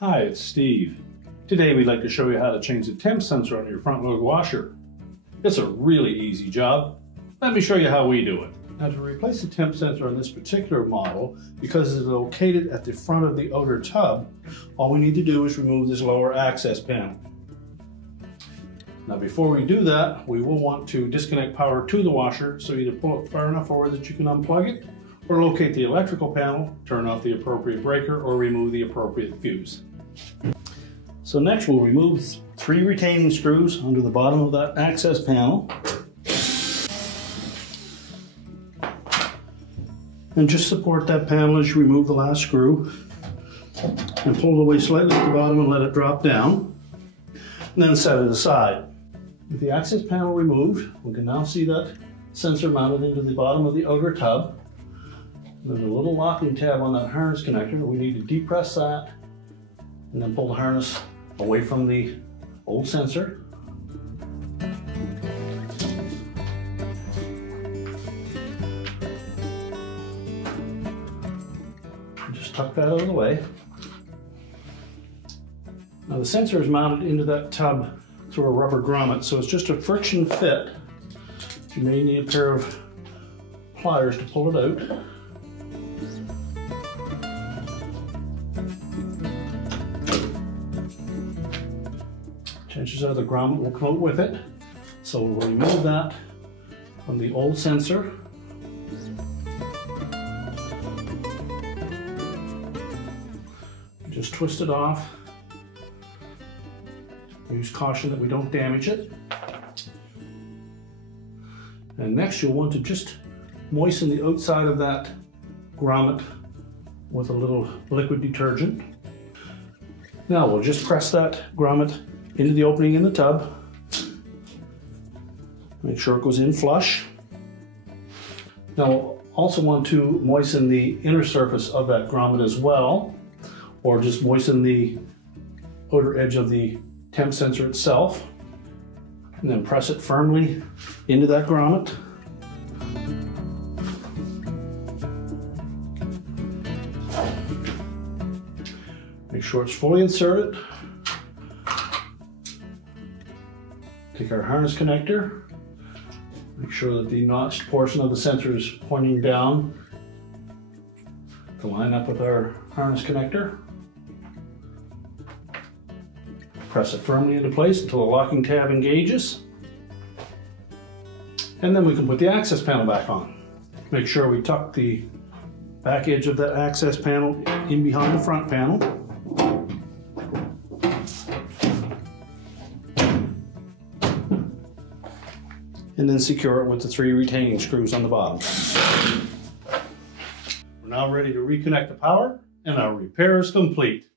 Hi, it's Steve. Today we'd like to show you how to change the temp sensor on your front load washer. It's a really easy job. Let me show you how we do it. Now, to replace the temp sensor on this particular model, because it's located at the front of the outer tub, all we need to do is remove this lower access panel. Now, before we do that, we will want to disconnect power to the washer, so either pull it far enough forward that you can unplug it, or locate the electrical panel, turn off the appropriate breaker, or remove the appropriate fuse. So next we'll remove 3 retaining screws under the bottom of that access panel. And just support that panel as you remove the last screw. And pull it away slightly at the bottom and let it drop down. And then set it aside. With the access panel removed, we can now see that sensor mounted into the bottom of the outer tub. There's a little locking tab on that harness connector. We need to depress that and then pull the harness away from the old sensor. Just tuck that out of the way. Now the sensor is mounted into that tub through a rubber grommet, so it's just a friction fit. You may need a pair of pliers to pull it out. Chances are the grommet will come out with it. So we'll remove that from the old sensor. Just twist it off. Use caution that we don't damage it. And next you'll want to just moisten the outside of that grommet with a little liquid detergent. Now we'll just press that grommet into the opening in the tub. Make sure it goes in flush. Now we'll also want to moisten the inner surface of that grommet as well, or just moisten the outer edge of the temp sensor itself, and then press it firmly into that grommet. Make sure it's fully inserted. Take our harness connector, make sure that the notched portion of the sensor is pointing down to line up with our harness connector. Press it firmly into place until the locking tab engages. And then we can put the access panel back on. Make sure we tuck the back edge of that access panel in behind the front panel. And then secure it with the 3 retaining screws on the bottom. We're now ready to reconnect the power, and our repair is complete.